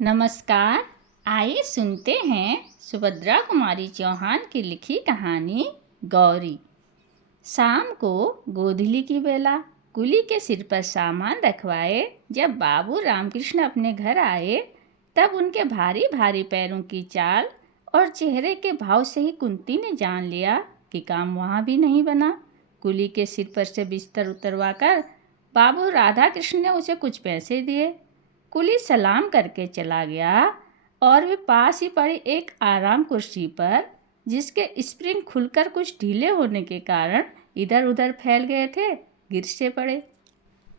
नमस्कार। आइए सुनते हैं सुभद्रा कुमारी चौहान की लिखी कहानी गौरी। शाम को गोधूली की बेला कुली के सिर पर सामान रखवाए जब बाबू रामकृष्ण अपने घर आए, तब उनके भारी भारी पैरों की चाल और चेहरे के भाव से ही कुंती ने जान लिया कि काम वहाँ भी नहीं बना। कुली के सिर पर से बिस्तर उतरवा कर बाबू राधा कृष्ण ने उसे कुछ पैसे दिए। कुली सलाम करके चला गया और वे पास ही पड़ी एक आराम कुर्सी पर, जिसके स्प्रिंग खुलकर कुछ ढीले होने के कारण इधर उधर फैल गए थे, गिर से पड़े।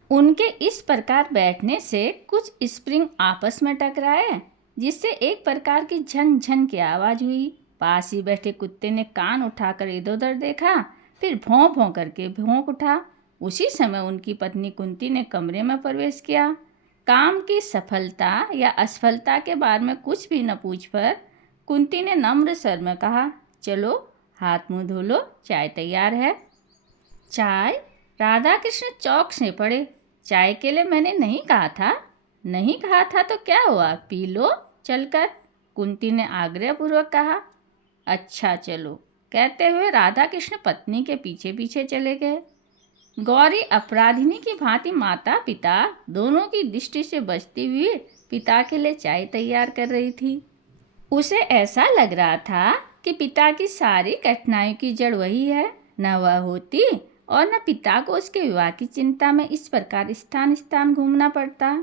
उनके इस प्रकार बैठने से कुछ स्प्रिंग आपस में टकराए, जिससे एक प्रकार की झन झन की आवाज़ हुई। पास ही बैठे कुत्ते ने कान उठाकर इधर उधर देखा, फिर भौं भौं करके भौंक उठा। उसी समय उनकी पत्नी कुंती ने कमरे में प्रवेश किया। काम की सफलता या असफलता के बारे में कुछ भी न पूछ पर कुंती ने नम्र स्वर में कहा, चलो हाथ मुंह धो लो, चाय तैयार है। चाय? राधा कृष्ण चौंक से पड़े। चाय के लिए मैंने नहीं कहा था। नहीं कहा था तो क्या हुआ, पी लो चलकर, कुंती ने आग्रहपूर्वक कहा। अच्छा चलो, कहते हुए राधा कृष्ण पत्नी के पीछे पीछे चले गए। गौरी अपराधिनी की भांति माता पिता दोनों की दृष्टि से बचती हुई पिता के लिए चाय तैयार कर रही थी। उसे ऐसा लग रहा था कि पिता की सारी कठिनाइयों की जड़ वही है। न वह होती और न पिता को उसके विवाह की चिंता में इस प्रकार स्थान स्थान घूमना पड़ता।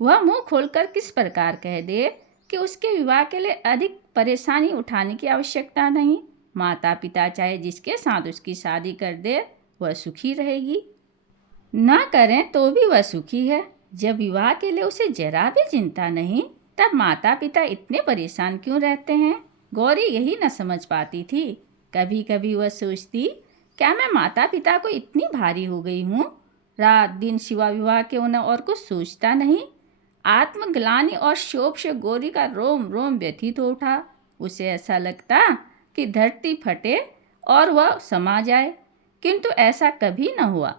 वह मुंह खोलकर किस प्रकार कह दे कि उसके विवाह के लिए अधिक परेशानी उठाने की आवश्यकता नहीं। माता पिता चाहे जिसके साथ उसकी शादी कर दे, वह सुखी रहेगी। न करें तो भी वह सुखी है। जब विवाह के लिए उसे जरा भी चिंता नहीं, तब माता पिता इतने परेशान क्यों रहते हैं? गौरी यही न समझ पाती थी। कभी कभी वह सोचती, क्या मैं माता पिता को इतनी भारी हो गई हूँ? रात दिन सिवा विवाह के उन्हें और कुछ सोचता नहीं। आत्मग्लानि और शोक से गौरी का रोम रोम व्यथित हो उठा। उसे ऐसा लगता कि धरती फटे और वह समा जाए, किंतु ऐसा कभी न हुआ।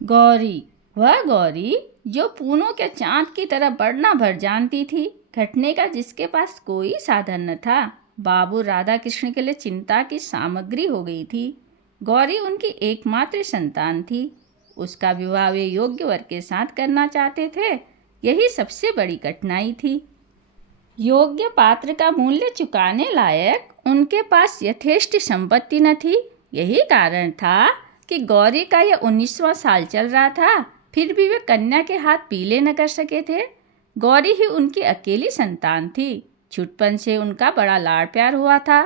गौरी, वह गौरी जो पूनों के चांद की तरह बढ़ना भर जानती थी, घटने का जिसके पास कोई साधन न था, बाबू राधा कृष्ण के लिए चिंता की सामग्री हो गई थी। गौरी उनकी एकमात्र संतान थी। उसका विवाह वे योग्य वर के साथ करना चाहते थे, यही सबसे बड़ी कठिनाई थी। योग्य पात्र का मूल्य चुकाने लायक उनके पास यथेष्ट संपत्ति न थी। यही कारण था कि गौरी का यह 19वां साल चल रहा था, फिर भी वे कन्या के हाथ पीले न कर सके थे। गौरी ही उनकी अकेली संतान थी। छुटपन से उनका बड़ा लाड़ प्यार हुआ था।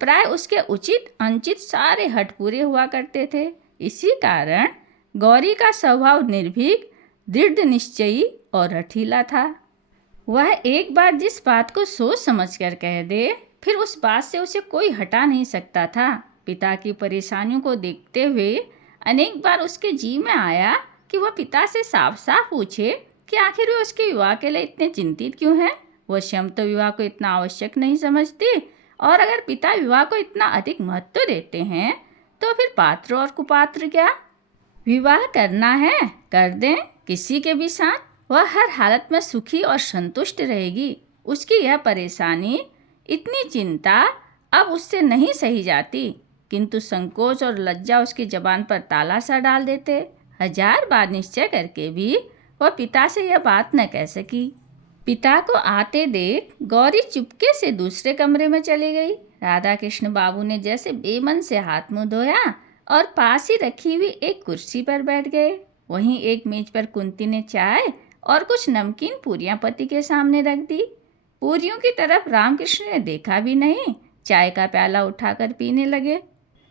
प्राय उसके उचित अनुचित सारे हठ पूरे हुआ करते थे। इसी कारण गौरी का स्वभाव निर्भीक, दृढ़ निश्चयी और हठीला था। वह एक बार जिस बात को सोच समझ कर कह दे, फिर उस बात से उसे कोई हटा नहीं सकता था। पिता की परेशानियों को देखते हुए अनेक बार उसके जी में आया कि वह पिता से साफ साफ पूछे कि आखिर वे उसके विवाह के लिए इतने चिंतित क्यों हैं। वह स्वयं तो विवाह को इतना आवश्यक नहीं समझती, और अगर पिता विवाह को इतना अधिक महत्व देते हैं, तो फिर पात्र और कुपात्र क्या? विवाह करना है, कर दें, किसी के भी साथ। वह हर हालत में सुखी और संतुष्ट रहेगी। उसकी यह परेशानी, इतनी चिंता अब उससे नहीं सही जाती, किंतु संकोच और लज्जा उसकी जबान पर ताला सा डाल देते। हजार बार निश्चय करके भी वह पिता से यह बात न कह सकी। पिता को आते देख गौरी चुपके से दूसरे कमरे में चली गई। राधा कृष्ण बाबू ने जैसे बेमन से हाथ मुंह धोया और पास ही रखी हुई एक कुर्सी पर बैठ गए। वहीं एक मेज पर कुंती ने चाय और कुछ नमकीन पूरियां पति के सामने रख दी। पूरियों की तरफ रामकृष्ण ने देखा भी नहीं, चाय का प्याला उठाकर पीने लगे।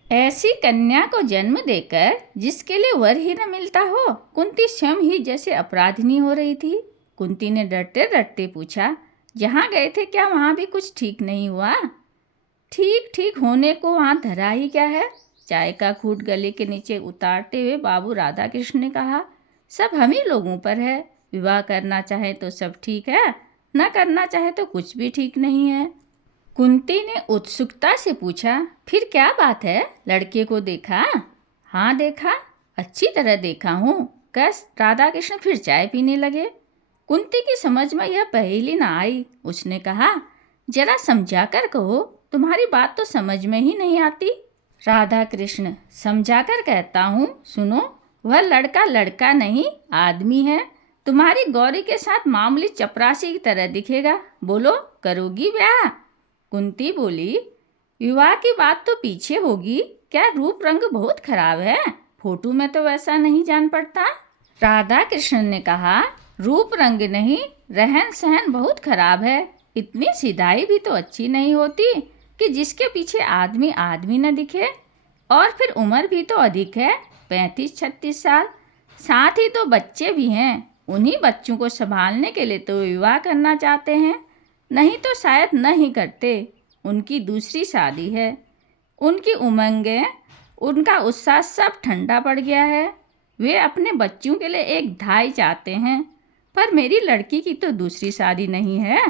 ऐसी कन्या को जन्म देकर जिसके लिए वर ही न मिलता हो, कुंती स्वयं ही जैसे अपराधिनी हो रही थी। कुंती ने डरते डरते पूछा, जहाँ गए थे क्या वहाँ भी कुछ ठीक नहीं हुआ? ठीक ठीक होने को वहाँ धरा ही क्या है? चाय का घूंट गले के नीचे उतारते हुए बाबू राधा कृष्ण ने कहा, सब हम ही लोगों पर है। विवाह करना चाहे तो सब ठीक है, न करना चाहे तो कुछ भी ठीक नहीं है। कुंती ने उत्सुकता से पूछा, फिर क्या बात है? लड़के को देखा? हाँ देखा, अच्छी तरह देखा हूँ। कस राधा कृष्ण फिर चाय पीने लगे। कुंती की समझ में यह पहेली न आई। उसने कहा, जरा समझा कर कहो, तुम्हारी बात तो समझ में ही नहीं आती। राधा कृष्ण, समझा कर कहता हूँ, सुनो। वह लड़का लड़का नहीं, आदमी है। तुम्हारी गौरी के साथ मामूली चपरासी की तरह दिखेगा। बोलो, करोगी ब्याह? कुंती बोली, विवाह की बात तो पीछे होगी, क्या रूप रंग बहुत खराब है? फोटो में तो वैसा नहीं जान पड़ता। राधा कृष्ण ने कहा, रूप रंग नहीं, रहन सहन बहुत खराब है। इतनी सीधाई भी तो अच्छी नहीं होती कि जिसके पीछे आदमी आदमी न दिखे। और फिर उम्र भी तो अधिक है, 35-36 साल। साथ ही तो बच्चे भी हैं। उन्हीं बच्चों को संभालने के लिए तो विवाह करना चाहते हैं, नहीं तो शायद न ही करते। उनकी दूसरी शादी है। उनकी उमंगें, उनका उत्साह सब ठंडा पड़ गया है। वे अपने बच्चों के लिए एक धाई चाहते हैं, पर मेरी लड़की की तो दूसरी शादी नहीं है।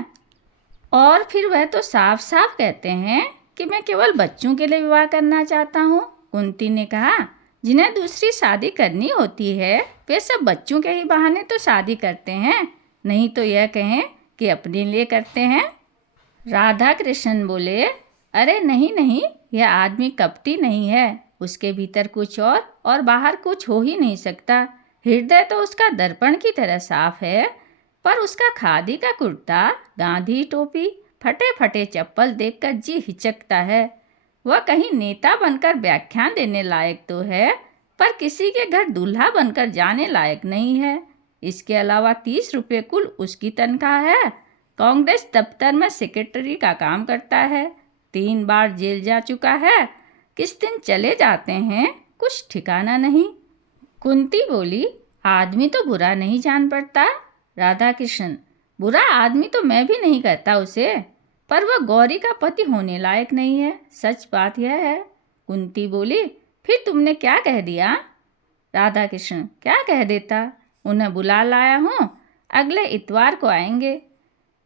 और फिर वह तो साफ साफ कहते हैं कि मैं केवल बच्चों के लिए विवाह करना चाहता हूँ। कुंती ने कहा, जिन्हें दूसरी शादी करनी होती है वे सब बच्चों के ही बहाने तो शादी करते हैं, नहीं तो यह कहें कि अपने लिए करते हैं। राधा कृष्ण बोले, अरे नहीं नहीं, यह आदमी कपटी नहीं है। उसके भीतर कुछ और बाहर कुछ हो ही नहीं सकता। हृदय तो उसका दर्पण की तरह साफ है, पर उसका खादी का कुर्ता, गांधी टोपी, फटे फटे चप्पल देखकर जी हिचकता है। वह कहीं नेता बनकर व्याख्यान देने लायक तो है, पर किसी के घर दूल्हा बनकर जाने लायक नहीं है। इसके अलावा 30 रुपये कुल उसकी तनख्वाह है। कांग्रेस दफ्तर में सेक्रेटरी का काम करता है। 3 बार जेल जा चुका है। किस दिन चले जाते हैं कुछ ठिकाना नहीं। कुंती बोली, आदमी तो बुरा नहीं जान पड़ता। राधा कृष्ण, बुरा आदमी तो मैं भी नहीं कहता उसे, पर वह गौरी का पति होने लायक नहीं है, सच बात यह है। कुंती बोली, फिर तुमने क्या कह दिया? राधा कृष्ण, क्या कह देता, उन्हें बुला लाया हूँ, अगले इतवार को आएंगे,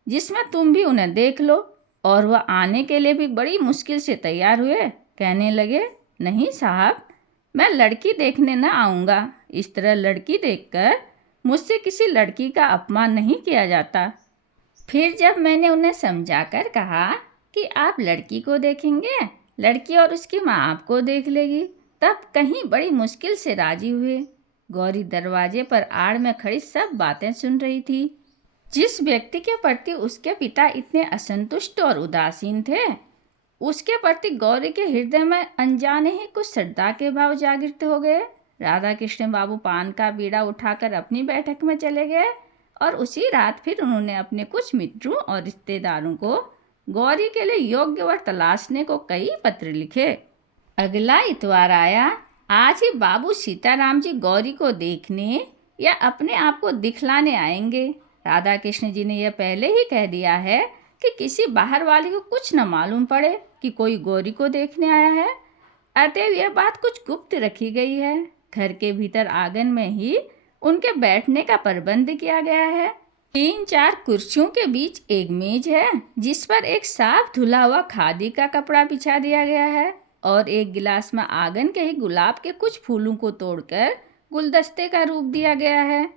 जिसमें तुम भी उन्हें देख लो। और वह आने के लिए भी बड़ी मुश्किल से तैयार हुए। कहने लगे, नहीं साहब, मैं लड़की देखने न आऊँगा। इस तरह लड़की देखकर मुझसे किसी लड़की का अपमान नहीं किया जाता। फिर जब मैंने उन्हें समझाकर कहा कि आप लड़की को देखेंगे, लड़की और उसकी माँ आपको देख लेगी, तब कहीं बड़ी मुश्किल से राजी हुए। गौरी दरवाजे पर आड़ में खड़ी सब बातें सुन रही थी। जिस व्यक्ति के प्रति उसके पिता इतने असंतुष्ट और उदासीन थे, उसके प्रति गौरी के हृदय में अनजाने ही कुछ श्रद्धा के भाव जागृत हो गए। राधा कृष्ण बाबू पान का बीड़ा उठाकर अपनी बैठक में चले गए और उसी रात फिर उन्होंने अपने कुछ मित्रों और रिश्तेदारों को गौरी के लिए योग्य वर तलाशने को कई पत्र लिखे। अगला इतवार आया। आज ही बाबू सीताराम जी गौरी को देखने या अपने आप को दिखलाने आएंगे। राधा कृष्ण जी ने यह पहले ही कह दिया है कि किसी बाहर वाले को कुछ न मालूम पड़े कि कोई गौरी को देखने आया है। अतएव यह बात कुछ गुप्त रखी गई है। घर के भीतर आंगन में ही उनके बैठने का प्रबंध किया गया है। 3-4 कुर्सियों के बीच एक मेज है, जिस पर एक साफ धुला हुआ खादी का कपड़ा बिछा दिया गया है और एक गिलास में आंगन के ही गुलाब के कुछ फूलों को तोड़कर गुलदस्ते का रूप दिया गया है।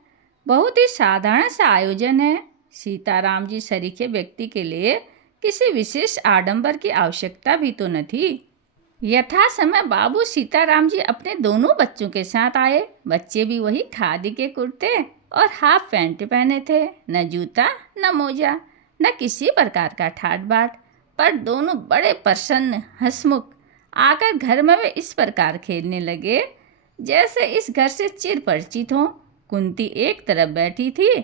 बहुत ही साधारण सा आयोजन है। सीताराम जी सरीखे व्यक्ति के लिए किसी विशेष आडंबर की आवश्यकता भी तो न थी। यथा समय बाबू सीताराम जी अपने दोनों बच्चों के साथ आए। बच्चे भी वही खादी के कुर्ते और हाफ पैंट पहने थे, न जूता न मोजा न किसी प्रकार का ठाट बाट, पर दोनों बड़े प्रसन्न हंसमुख। आकर घर में वे इस प्रकार खेलने लगे जैसे इस घर से चिर परिचित हों। कुंती एक तरफ बैठी थी।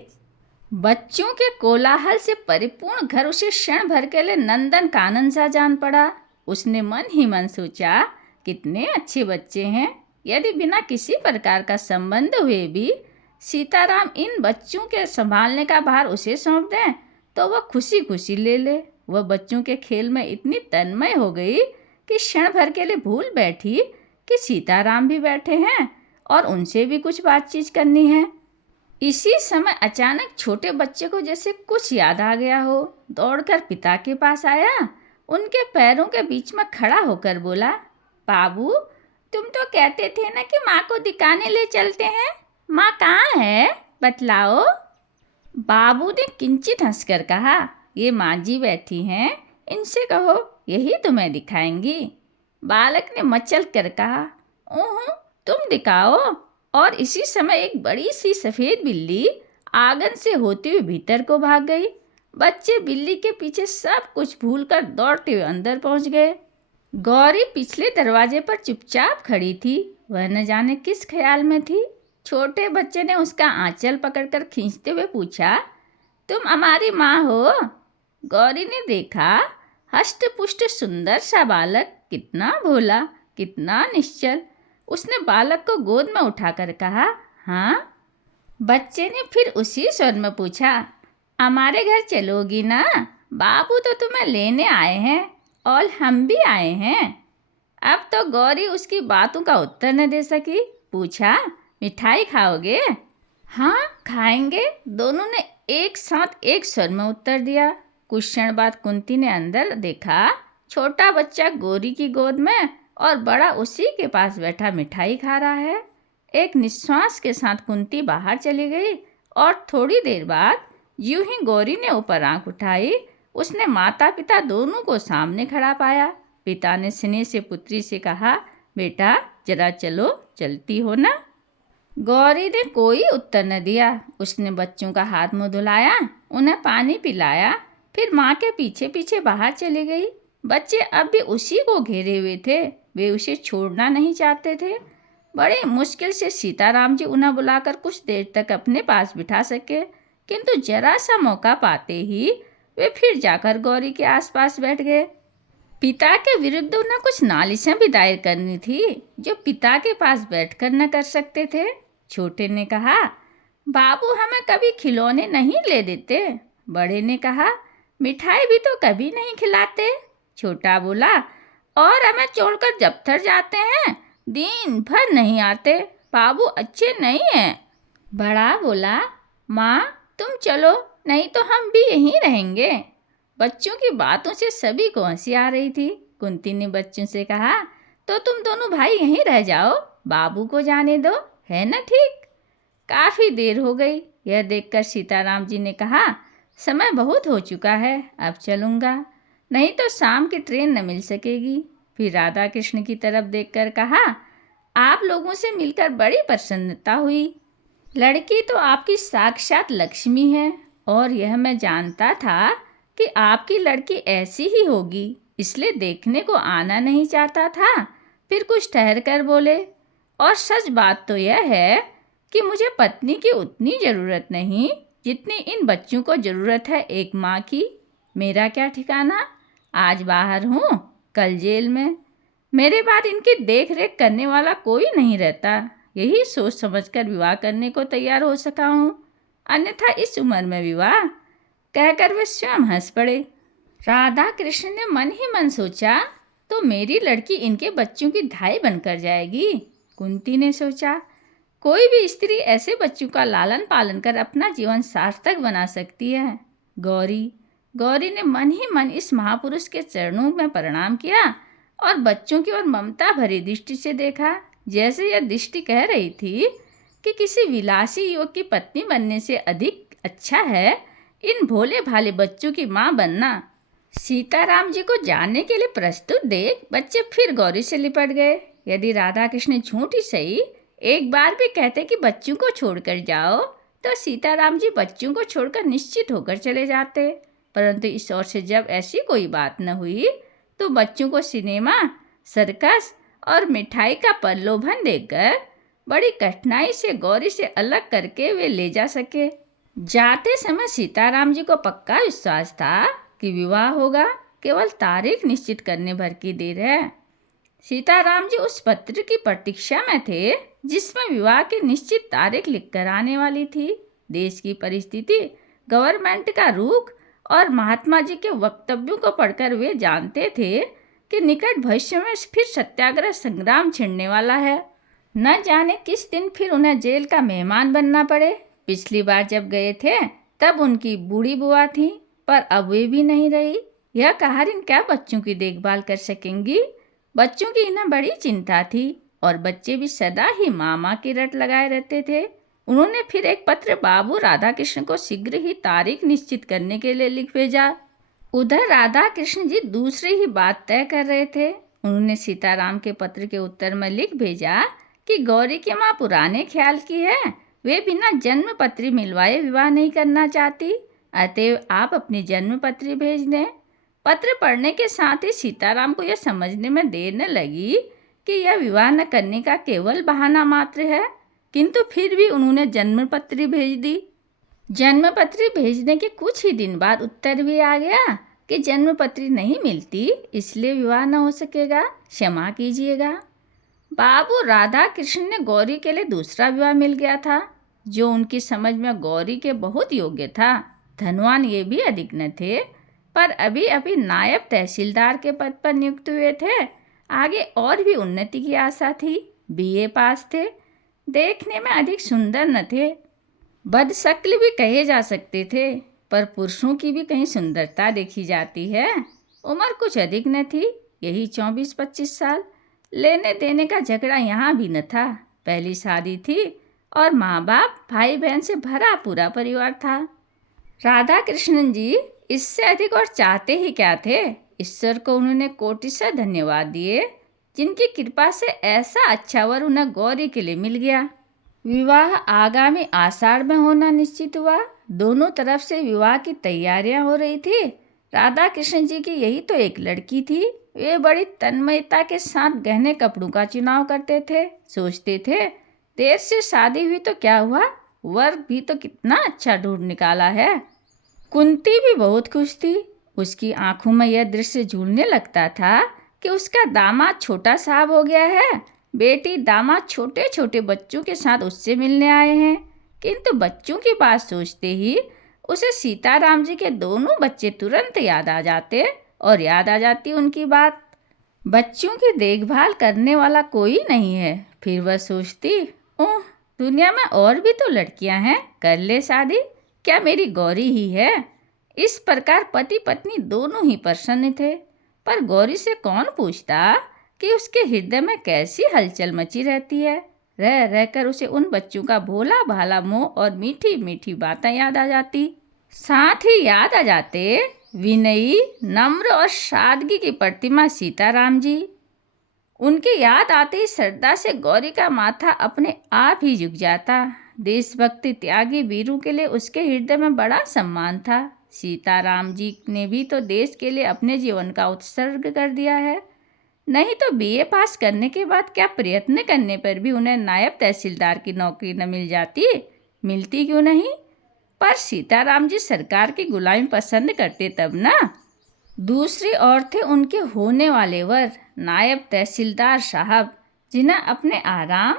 बच्चों के कोलाहल से परिपूर्ण घर उसे क्षण भर के लिए नंदन कानन सा जान पड़ा। उसने मन ही मन सोचा, कितने अच्छे बच्चे हैं। यदि बिना किसी प्रकार का संबंध हुए भी सीताराम इन बच्चों के संभालने का भार उसे सौंप दें तो वह खुशी खुशी ले ले। वह बच्चों के खेल में इतनी तन्मय हो गई कि क्षण भर के लिए भूल बैठी कि सीताराम भी बैठे हैं और उनसे भी कुछ बातचीत करनी है। इसी समय अचानक छोटे बच्चे को जैसे कुछ याद आ गया हो, दौड़कर पिता के पास आया। उनके पैरों के बीच में खड़ा होकर बोला, बाबू, तुम तो कहते थे ना कि माँ को दिखाने ले चलते हैं। माँ कहाँ है, बतलाओ। बाबू ने किंचित हंसकर कहा, ये माँ जी बैठी हैं, इनसे कहो यही तुम्हें दिखाएंगी। बालक ने मचल कर कहा, ओह तुम दिखाओ। और इसी समय एक बड़ी सी सफ़ेद बिल्ली आंगन से होते हुए भीतर को भाग गई। बच्चे बिल्ली के पीछे सब कुछ भूलकर दौड़ते हुए अंदर पहुंच गए। गौरी पिछले दरवाजे पर चुपचाप खड़ी थी। वह न जाने किस ख्याल में थी। छोटे बच्चे ने उसका आंचल पकड़कर खींचते हुए पूछा, तुम हमारी माँ हो? गौरी ने देखा, हष्ट पुष्ट सुंदर सा बालक, कितना भोला, कितना निश्चल। उसने बालक को गोद में उठाकर कहा, हाँ। बच्चे ने फिर उसी स्वर में पूछा, हमारे घर चलोगी ना? बाबू तो तुम्हें लेने आए हैं और हम भी आए हैं। अब तो गौरी उसकी बातों का उत्तर न दे सकी। पूछा, मिठाई खाओगे? हाँ खाएंगे, दोनों ने एक साथ एक स्वर में उत्तर दिया। कुछ क्षण बाद कुंती ने अंदर देखा, छोटा बच्चा गौरी की गोद में और बड़ा उसी के पास बैठा मिठाई खा रहा है। एक निश्वास के साथ कुंती बाहर चली गई और थोड़ी देर बाद यूं ही गौरी ने ऊपर आंख उठाई, उसने माता पिता दोनों को सामने खड़ा पाया। पिता ने स्नेह से पुत्री से कहा, बेटा जरा चलो, चलती हो ना? गौरी ने कोई उत्तर न दिया। उसने बच्चों का हाथ मुंह धुलाया, उन्हें पानी पिलाया, फिर माँ के पीछे पीछे बाहर चली गई। बच्चे अब भी उसी को घेरे हुए थे। वे उसे छोड़ना नहीं चाहते थे। बड़े मुश्किल से सीताराम जी उन्हें बुलाकर कुछ देर तक अपने पास बिठा सके, किंतु जरा सा मौका पाते ही वे फिर जाकर गौरी के आसपास बैठ गए। पिता के विरुद्ध उन्हें कुछ नालिशें भी दायर करनी थी, जो पिता के पास बैठकर न कर सकते थे। छोटे ने कहा, बाबू हमें कभी खिलौने नहीं ले देते। बड़े ने कहा, मिठाई भी तो कभी नहीं खिलाते। छोटा बोला, और हमें छोड़कर दफ्तर जाते हैं, दिन भर नहीं आते। बाबू अच्छे नहीं हैं। बड़ा बोला, माँ तुम चलो, नहीं तो हम भी यहीं रहेंगे। बच्चों की बातों से सभी को हंसी आ रही थी। कुंती ने बच्चों से कहा, तो तुम दोनों भाई यहीं रह जाओ, बाबू को जाने दो, है ना ठीक? काफ़ी देर हो गई। यह देखकर सीताराम जी ने कहा, समय बहुत हो चुका है, अब चलूँगा, नहीं तो शाम की ट्रेन न मिल सकेगी। फिर राधा कृष्ण की तरफ देखकर कहा, आप लोगों से मिलकर बड़ी प्रसन्नता हुई। लड़की तो आपकी साक्षात लक्ष्मी है, और यह मैं जानता था कि आपकी लड़की ऐसी ही होगी, इसलिए देखने को आना नहीं चाहता था। फिर कुछ ठहर कर बोले, और सच बात तो यह है कि मुझे पत्नी की उतनी ज़रूरत नहीं जितनी इन बच्चों को ज़रूरत है एक माँ की। मेरा क्या ठिकाना, आज बाहर हूँ, कल जेल में। मेरे बाद इनकी देख रेख करने वाला कोई नहीं रहता। यही सोच समझकर विवाह करने को तैयार हो सका हूँ, अन्यथा इस उम्र में विवाह, कहकर वे स्वयं हंस पड़े। राधा कृष्ण ने मन ही मन सोचा, तो मेरी लड़की इनके बच्चों की धाई बनकर जाएगी। कुंती ने सोचा, कोई भी स्त्री ऐसे बच्चों का लालन पालन कर अपना जीवन सार्थक बना सकती है। गौरी ने मन ही मन इस महापुरुष के चरणों में प्रणाम किया और बच्चों की ओर ममता भरी दृष्टि से देखा, जैसे यह दृष्टि कह रही थी कि किसी विलासी युवक की पत्नी बनने से अधिक अच्छा है इन भोले भाले बच्चों की माँ बनना। सीताराम जी को जाने के लिए प्रस्तुत देख बच्चे फिर गौरी से लिपट गए। यदि राधा कृष्ण झूठ ही सही एक बार भी कहते कि बच्चों को छोड़कर जाओ, तो सीताराम जी बच्चों को छोड़कर निश्चित होकर चले जाते। परंतु इस ओर से जब ऐसी कोई बात न हुई, तो बच्चों को सिनेमा, सर्कस और मिठाई का प्रलोभन देकर बड़ी कठिनाई से गौरी से अलग करके वे ले जा सके। जाते समय सीताराम जी को पक्का विश्वास था कि विवाह होगा, केवल तारीख निश्चित करने भर की देर है। सीताराम जी उस पत्र की प्रतीक्षा में थे जिसमें विवाह की निश्चित तारीख लिखकर आने वाली थी। देश की परिस्थिति, गवर्नमेंट का रुख और महात्मा जी के वक्तव्यों को पढ़कर वे जानते थे कि निकट भविष्य में फिर सत्याग्रह संग्राम छिड़ने वाला है। न जाने किस दिन फिर उन्हें जेल का मेहमान बनना पड़े। पिछली बार जब गए थे तब उनकी बूढ़ी बुआ थी, पर अब वे भी नहीं रही। यह कहारिन क्या बच्चों की देखभाल कर सकेंगी? बच्चों की इन्हें बड़ी चिंता थी और बच्चे भी सदा ही मामा की रट लगाए रहते थे। उन्होंने फिर एक पत्र बाबू राधा कृष्ण को शीघ्र ही तारीख निश्चित करने के लिए लिख भेजा। उधर राधा कृष्ण जी दूसरी ही बात तय कर रहे थे। उन्होंने सीताराम के पत्र के उत्तर में लिख भेजा कि गौरी की माँ पुराने ख्याल की है, वे बिना जन्म पत्री मिलवाए विवाह नहीं करना चाहती, अतएव आप अपनी जन्म पत्री भेज दें। पत्र पढ़ने के साथ ही सीताराम को यह समझने में देर न लगी कि यह विवाह न करने का केवल बहाना मात्र है, किंतु फिर भी उन्होंने जन्म पत्री भेज दी। जन्म पत्री भेजने के कुछ ही दिन बाद उत्तर भी आ गया कि जन्म पत्री नहीं मिलती, इसलिए विवाह न हो सकेगा, क्षमा कीजिएगा। बाबू राधा कृष्ण ने गौरी के लिए दूसरा विवाह मिल गया था, जो उनकी समझ में गौरी के बहुत योग्य था। धनवान ये भी अधिक न थे, पर अभी अभी नायब तहसीलदार के पद पर नियुक्त हुए थे। आगे और भी उन्नति की आशा थी। बीए पास थे, देखने में अधिक सुंदर न थे, बदशक्ल भी कहे जा सकते थे, पर पुरुषों की भी कहीं सुंदरता देखी जाती है। उम्र कुछ अधिक न थी, यही 24-25 साल। लेने देने का झगड़ा यहाँ भी न था। पहली शादी थी और माँ बाप भाई बहन से भरा पूरा परिवार था। राधा कृष्णन जी इससे अधिक और चाहते ही क्या थे। ईश्वर को उन्होंने कोटि से धन्यवाद दिए, जिनकी कृपा से ऐसा अच्छा वर उन्हें गौरी के लिए मिल गया। विवाह आगामी आषाढ़ में होना निश्चित हुआ। दोनों तरफ से विवाह की तैयारियां हो रही थी। राधा कृष्ण जी की यही तो एक लड़की थी। वे बड़ी तन्मयता के साथ गहने कपड़ों का चुनाव करते थे। सोचते थे, देर से शादी हुई तो क्या हुआ, वर भी तो कितना अच्छा ढूंढ निकाला है। कुंती भी बहुत खुश थी। उसकी आंखों में यह दृश्य झूलने लगता था कि उसका दामाद छोटा साहब हो गया है। बेटी दामाद छोटे छोटे बच्चों के साथ उससे मिलने आए हैं, किंतु बच्चों की बात सोचते ही उसे सीताराम जी के दोनों बच्चे तुरंत याद आ जाते और याद आ जाती उनकी बात। बच्चों की देखभाल करने वाला कोई नहीं है। फिर वह सोचती, ओह, दुनिया में और भी तो लड़कियां हैं, कर ले शादी, क्या मेरी गौरी ही है। इस प्रकार पति पत्नी दोनों ही प्रसन्न थे, पर गौरी से कौन पूछता कि उसके हृदय में कैसी हलचल मची रहती है। रह रहकर उसे उन बच्चों का भोला भाला मोह और मीठी मीठी बातें याद आ जाती। साथ ही याद आ जाते विनयी, नम्र और सादगी की प्रतिमा सीताराम जी। उनकी याद आते ही श्रद्धा से गौरी का माथा अपने आप ही झुक जाता। देशभक्ति त्यागी वीरों के लिए उसके हृदय में बड़ा सम्मान था। सीताराम जी ने भी तो देश के लिए अपने जीवन का उत्सर्ग कर दिया है। नहीं तो बीए पास करने के बाद क्या प्रयत्न करने पर भी उन्हें नायब तहसीलदार की नौकरी न मिल जाती। मिलती क्यों नहीं, पर सीताराम जी सरकार की गुलामी पसंद करते तब ना। दूसरी ओर थे उनके होने वाले वर, नायब तहसीलदार साहब, जिन्हें अपने आराम,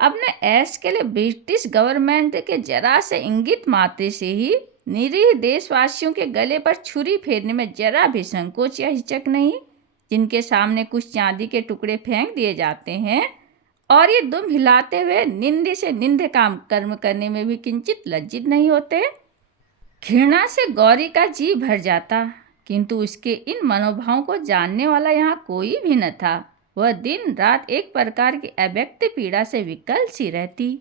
अपने ऐश के लिए ब्रिटिश गवर्नमेंट के जरा से इंगित मात्र से ही निरीह देशवासियों के गले पर छुरी फेरने में जरा भी संकोच या हिचक नहीं। जिनके सामने कुछ चांदी के टुकड़े फेंक दिए जाते हैं और ये दुम हिलाते हुए निंदे से निंदे काम कर्म करने में भी किंचित लज्जित नहीं होते। घृणा से गौरी का जी भर जाता, किंतु उसके इन मनोभावों को जानने वाला यहाँ कोई भी न था। वह दिन रात एक प्रकार की अव्यक्त पीड़ा से विकल सी रहती।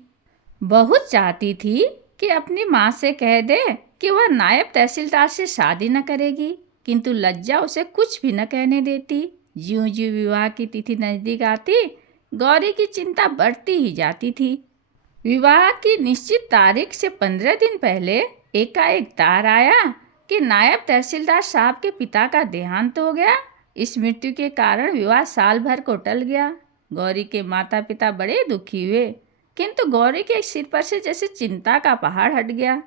बहुत चाहती थी कि अपनी माँ से कह दे कि वह नायब तहसीलदार से शादी न करेगी, किंतु लज्जा उसे कुछ भी न कहने देती। ज्यों ज्यों विवाह की तिथि नजदीक आती, गौरी की चिंता बढ़ती ही जाती थी। विवाह की निश्चित तारीख से 15 दिन पहले एकाएक तार आया कि नायब तहसीलदार साहब के पिता का देहांत हो गया। इस मृत्यु के कारण विवाह साल भर को टल गया। गौरी के माता पिता बड़े दुखी हुए, किंतु गौरी के सिर पर से जैसे चिंता का पहाड़ हट गया।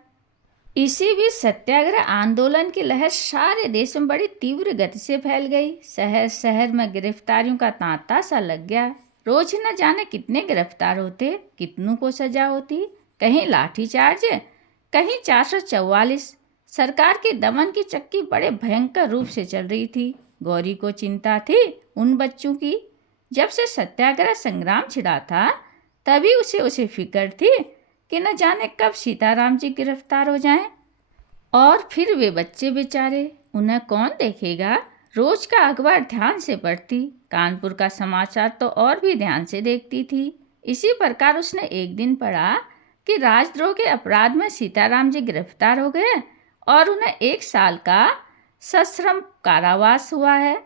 इसी बीच सत्याग्रह आंदोलन की लहर सारे देश में बड़ी तीव्र गति से फैल गई। शहर शहर में गिरफ्तारियों का तांता सा लग गया। रोज न जाने कितने गिरफ्तार होते, कितनों को सजा होती। कहीं लाठीचार्ज, कहीं 444। सरकार की दमन की चक्की बड़े भयंकर रूप से चल रही थी। गौरी को चिंता थी उन बच्चों की। जब से सत्याग्रह संग्राम छिड़ा था, तभी उसे फिक्र थी कि न जाने कब सीताराम जी गिरफ्तार हो जाएं। और फिर वे बच्चे बेचारे, उन्हें कौन देखेगा। रोज का अखबार ध्यान से पढ़ती, कानपुर का समाचार तो और भी ध्यान से देखती थी। इसी प्रकार उसने एक दिन पढ़ा कि राजद्रोह के अपराध में सीताराम जी गिरफ्तार हो गए और उन्हें 1 साल का सश्रम कारावास हुआ है।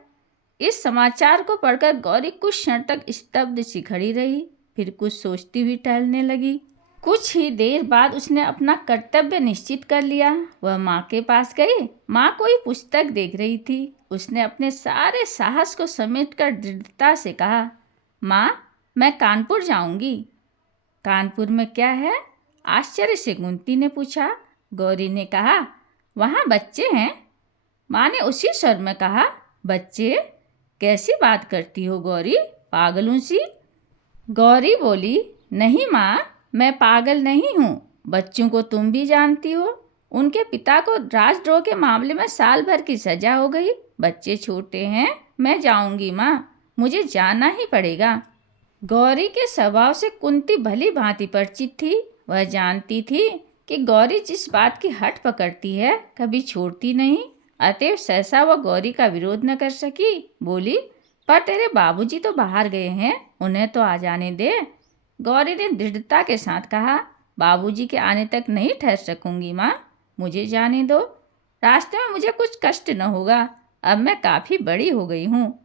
इस समाचार को पढ़कर गौरी कुछ क्षण तक स्तब्ध सी खड़ी रही, फिर कुछ सोचती हुई टहलने लगी। कुछ ही देर बाद उसने अपना कर्तव्य निश्चित कर लिया। वह माँ के पास गई। माँ कोई पुस्तक देख रही थी। उसने अपने सारे साहस को समेटकर दृढ़ता से कहा, माँ, मैं कानपुर जाऊंगी। कानपुर में क्या है? आश्चर्य से कुंती ने पूछा। गौरी ने कहा, वहाँ बच्चे हैं। माँ ने उसी स्वर में कहा, बच्चे? कैसी बात करती हो गौरी, पागलों सी? गौरी बोली, नहीं माँ, मैं पागल नहीं हूँ। बच्चों को तुम भी जानती हो। उनके पिता को राजद्रोह के मामले में साल भर की सजा हो गई। बच्चे छोटे हैं। मैं जाऊंगी माँ, मुझे जाना ही पड़ेगा। गौरी के स्वभाव से कुंती भली भांति परिचित थी। वह जानती थी कि गौरी जिस बात की हट पकड़ती है कभी छोड़ती नहीं। अतएव सहसा वह गौरी का विरोध न कर सकी। बोली, पर तेरे बाबूजी तो बाहर गए हैं, उन्हें तो आ जाने दे। गौरी ने दृढ़ता के साथ कहा, बाबूजी के आने तक नहीं ठहर सकूंगी माँ, मुझे जाने दो। रास्ते में मुझे कुछ कष्ट न होगा। अब मैं काफ़ी बड़ी हो गई हूँ।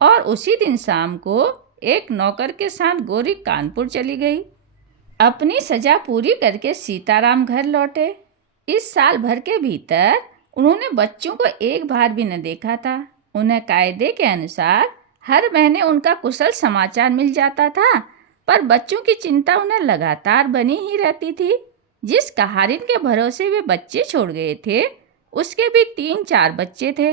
और उसी दिन शाम को एक नौकर के साथ गौरी कानपुर चली गई। अपनी सजा पूरी करके सीताराम घर लौटे। इस साल भर के भीतर उन्होंने बच्चों को एक बार भी न देखा था। उन्हें कायदे के अनुसार हर महीने उनका कुशल समाचार मिल जाता था, पर बच्चों की चिंता उन्हें लगातार बनी ही रहती थी। जिस कहारिन के भरोसे वे बच्चे छोड़ गए थे, उसके भी 3-4 बच्चे थे।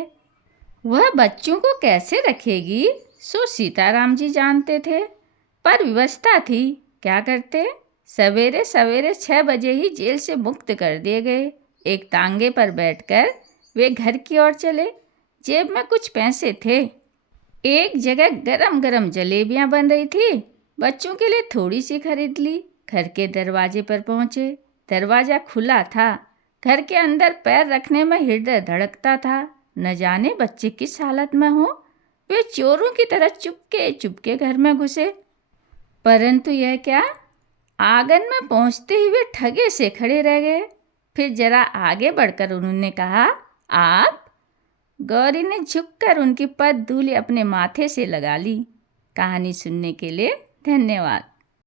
वह बच्चों को कैसे रखेगी सो सीताराम जी जानते थे, पर व्यवस्था थी। क्या करते? सवेरे सवेरे 6 बजे ही जेल से मुक्त कर दिए गए। एक तांगे पर बैठकर वे घर की ओर चले। जेब में कुछ पैसे थे। एक जगह गरम गरम जलेबियां बन रही थी। बच्चों के लिए थोड़ी सी खरीद ली। घर के दरवाजे पर पहुंचे। दरवाज़ा खुला था। घर के अंदर पैर रखने में हृदय धड़कता था। न जाने बच्चे किस हालत में हो। वे चोरों की तरह चुपके चुपके घर में घुसे। परंतु यह क्या, आंगन में पहुंचते ही वे ठगे से खड़े रह गए। फिर जरा आगे बढ़कर उन्होंने कहा, आप? गौरी ने झुककर उनकी पद धूलि अपने माथे से लगा ली। कहानी सुनने के लिए धन्यवाद।